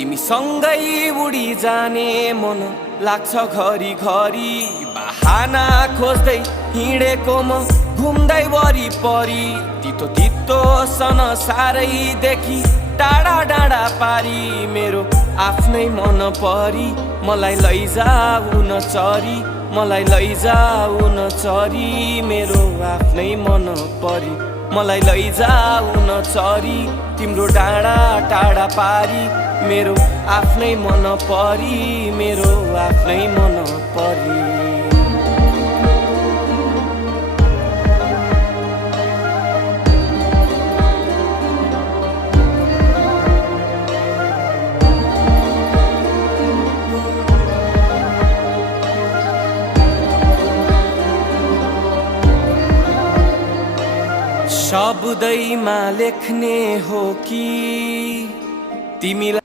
तिमी सँगै उडी जाने मन लाग्छ घरी घरी। बहाना खोज्दै हिँडेको म घुम्दै वरिपरि, तितो तितो सन सारैदेखि टाढा डाँडा पारी। मेरो आफ्नै मन परी मलाई लैजाऊ न चरी, मलाई लैजाऊ न चरी। मेरो आफ्नै मन परी मलाई लैजाऊ न चरी, तिम्रो डाँडा टाढा पारी। मेरो आफ्नै मन परी, मेरो आफ्नै मन परी। शब्दैमा लेख्ने हो कि तिमीलाई